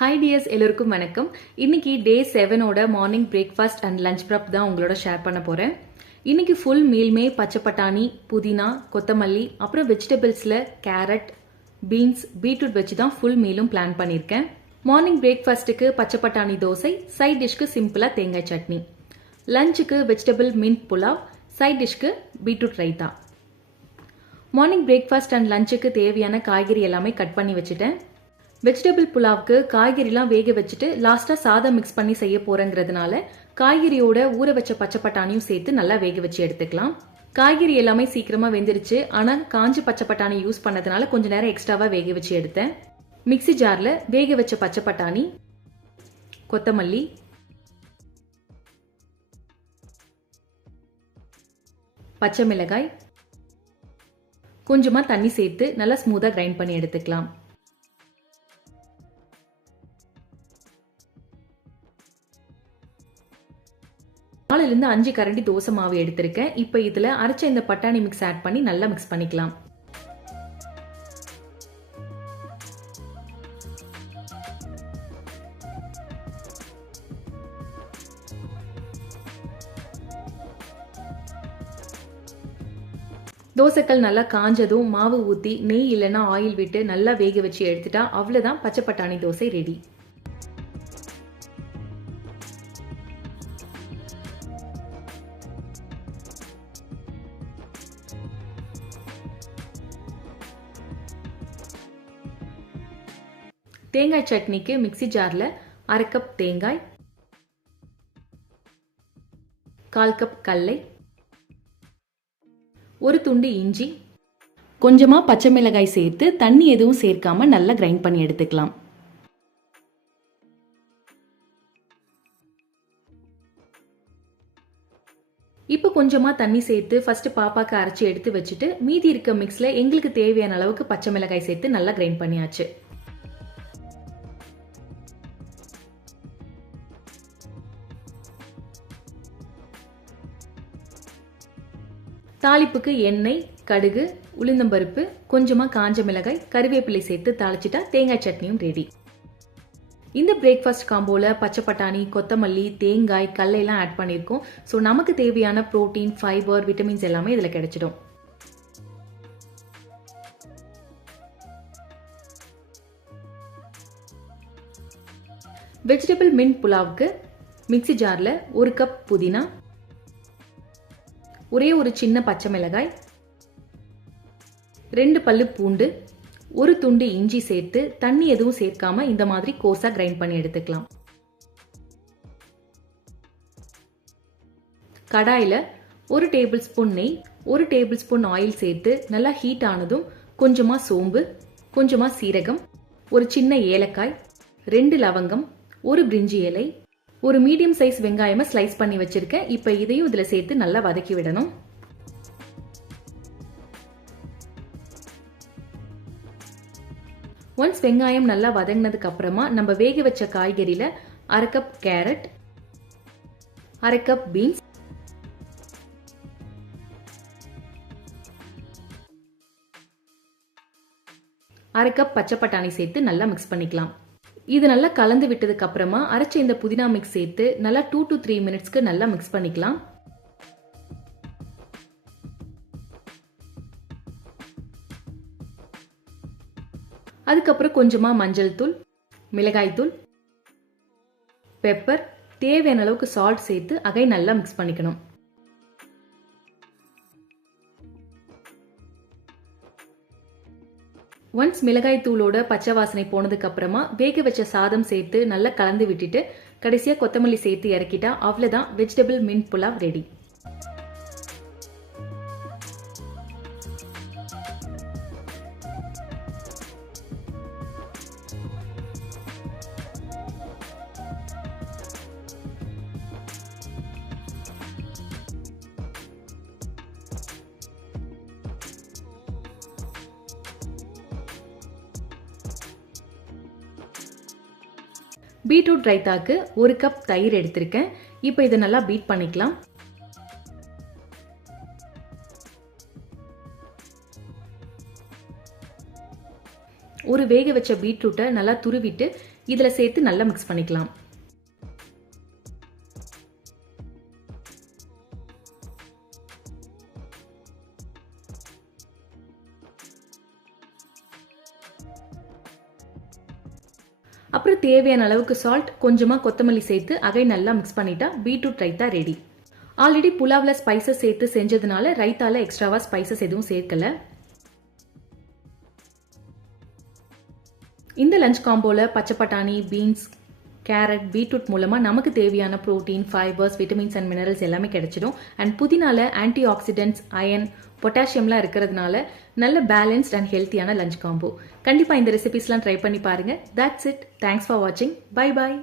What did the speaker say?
Hi tears, எல்லோருக்கும் வணக்கம். இன்னைக்கு டே 7ஓட morning breakfast and lunch prep தான் உங்களோட ஷேர் பண்ண போகிறேன். இன்னைக்கு ஃபுல் மீல்மே பச்சை பட்டாணி, புதினா, கொத்தமல்லி, அப்புறம் வெஜிடபிள்ஸில் கேரட், பீன்ஸ், பீட்ரூட் வச்சு தான் ஃபுல் மீலும் பிளான் பண்ணியிருக்கேன். மார்னிங் பிரேக்ஃபாஸ்ட்டுக்கு பச்சை பட்டாணி தோசை, சைட் டிஷ்க்கு சிம்பிளாக தேங்காய் சட்னி. லஞ்சுக்கு வெஜிடபிள் மின்ட் புலாவ், சைட் டிஷ்க்கு beetroot raita. Morning breakfast and லஞ்சுக்கு தேவையான காய்கறி எல்லாமே கட் பண்ணி வச்சுட்டேன். வெஜிடபிள் புலாவுக்கு காய்கறிலாம் வேக வச்சுட்டு லாஸ்ட்டாக சாதம் மிக்ஸ் பண்ணி செய்ய போகிறேங்கிறதுனால காய்கறியோட ஊற வச்ச பச்சை பட்டாணியும் சேர்த்து நல்லா வேக வச்சு எடுத்துக்கலாம். காய்கறி எல்லாமே சீக்கிரமாக வெந்துருச்சு, ஆனால் காஞ்சி பச்சை பட்டாணி யூஸ் பண்ணதுனால கொஞ்சம் நேரம் எக்ஸ்ட்ராவாக வேக வச்சு எடுத்தேன். மிக்சி ஜாரில் வேக வச்ச பச்சை பட்டாணி, கொத்தமல்லி, பச்சை மிளகாய், கொஞ்சமாக தண்ணி சேர்த்து நல்லா ஸ்மூத்தாக கிரைண்ட் பண்ணி எடுத்துக்கலாம். 4-5 கரண்டி தோசை மாவு எடுத்திருக்கேன். இப்போ இதில் அரைச்ச இந்த பட்டாணி மிக்ஸ் ஆட் பண்ணி நல்லா மிக்ஸ் பண்ணிக்கலாம். தோசைக்கல் நல்லா காஞ்சதும் மாவு ஊற்றி நெய் இல்லைன்னா ஆயில் விட்டு நல்லா வேக வச்சு எடுத்துட்டா அவ்வளோதான் பச்சை பட்டாணி தோசை ரெடி. தேங்காய் சட்னிக்கு மிக்சி ஜாரில் 1/2 கப் தேங்காய், 1/4 கப் கடலை, 1 துண்டு இஞ்சி, கொஞ்சமாக பச்சை மிளகாய் சேர்த்து தண்ணி எதுவும் சேர்க்காம நல்லா கிரைண்ட் பண்ணி எடுத்துக்கலாம். இப்போ கொஞ்சமாக தண்ணி சேர்த்து ஃபர்ஸ்ட் பாப்பாக்கு அரைச்சி எடுத்து வச்சுட்டு மீதி இருக்க மிக்ஸில் எங்களுக்கு தேவையான அளவுக்கு பச்சை மிளகாய் சேர்த்து நல்லா கிரைண்ட் பண்ணியாச்சு. தாளிப்புக்கு எண்ணெய், கடுகு, உளுந்தம்பருப்பு, கொஞ்சமாக காஞ்ச மிளகாய், கருவேப்பிலை சேர்த்து தாளிச்சிட்டா தேங்காய் சட்னியும் ரெடி. இந்த பிரேக்ஃபாஸ்ட் காம்போவில் பச்சை பட்டாணி, கொத்தமல்லி, தேங்காய், கடலையெல்லாம் ஆட் பண்ணியிருக்கோம். ஸோ நமக்கு தேவையான புரோட்டீன், ஃபைபர், விட்டமின்ஸ் எல்லாமே இதில் கிடைச்சிடும். வெஜிடபிள் மின்ட் புலாவுக்கு மிக்சி ஜாரில் 1 கப் புதினா, ஒரே ஒரு சின்ன பச்சை மிளகாய், 2 பல்லு பூண்டு, 1 துண்டு இஞ்சி சேர்த்து தண்ணி எதுவும் சேர்க்காம இந்த மாதிரி கோஸா கிரைண்ட் பண்ணி எடுத்துக்கலாம். கடாயில 1 டேபிள் ஸ்பூன் நெய், 1 டேபிள் ஸ்பூன் ஆயில் சேர்த்து நல்லா ஹீட் ஆனதும் கொஞ்சமா சோம்பு, கொஞ்சமா சீரகம், ஒரு சின்ன ஏலக்காய், 2 லவங்கம், 1 பிரிஞ்சி இலை, ஒரு மீடியம் சைஸ் வெங்காயமா ஸ்லைஸ் பண்ணி வச்சிருக்கேன். இப்போ இதையும் இதுல சேர்த்து நல்லா வதக்கி விடணும். ஒன்ஸ் வெங்காயம் நல்லா வதங்கினதுக்கு அப்புறமா நம்ம வேக வச்ச காய்கறியில 1/2 cup carrot, 1/2 cup beans, 1/2 cup பச்சை பட்டாணி சேர்த்து நல்லா மிக்ஸ் பண்ணிக்கலாம். இது நல்லா கலந்து விட்டதுக்கு அப்புறமா அரைச்ச இந்த புதினா மிக்ஸ் சேர்த்து நல்லா 2 to 3 மினிட்ஸ்க்கு நல்லா மிக்ஸ் பண்ணிக்கலாம். அதுக்கப்புறம் கொஞ்சமா மஞ்சள் தூள், மிளகாய் தூள், பெப்பர், தேவையான அளவுக்கு சால்ட் சேர்த்து அகை நல்லா மிக்ஸ் பண்ணிக்கணும். ஒன்ஸ் மிளகாய் தூளோட பச்சை வாசனை போனதுக்கு அப்புறமா வேக வச்ச சாதம் சேர்த்து நல்லா கலந்து விட்டுட்டு கடைசியா கொத்தமல்லி சேர்த்து இறக்கிட்டா அவ்வளவுதான் vegetable mint pulao ready. Beetroot ரைத்தாக்கு 1 கப் தயிர் எடுத்திருக்கேன். இப்போ இதை நல்லா பீட் பண்ணிக்கலாம். ஒரு வேக வச்ச பீட்ரூட்டை நல்லா துருவிட்டு இதில் சேர்த்து நல்லா மிக்ஸ் பண்ணிக்கலாம். அப்புறம் தேவையான அளவுக்கு சால்ட், கொஞ்சமாக கொத்தமல்லி சேர்த்து அதை நல்லா மிக்ஸ் பண்ணிட்டா பீட்ரூட் ரைத்தா ரெடி. ஆல்ரெடி புலாவில் ஸ்பைசஸ் சேர்த்து செஞ்சதுனால ரைத்தால எக்ஸ்ட்ராவாக ஸ்பைசஸ் எதுவும் சேர்க்கல. இந்த லஞ்ச் காம்போல பச்சை பட்டாணி, பீன்ஸ், கேரட், பீட்ரூட் மூலமாக நமக்கு தேவையான protein, fibres, vitamins and minerals எல்லாமே கிடைச்சிடும். அண்ட் புதினால ஆன்டி ஆக்சிடென்ட்ஸ், அயன், பொட்டாசியம்லாம் இருக்கிறதுனால நல்ல பேலன்ஸ்ட் அண்ட் ஹெல்த்தியான லஞ்ச் காம்போ. கண்டிப்பாக இந்த ரெசிபிஸ்லாம் ட்ரை பண்ணி பாருங்க. That's it. தேங்க்ஸ் ஃபார் வாட்சிங். Bye bye.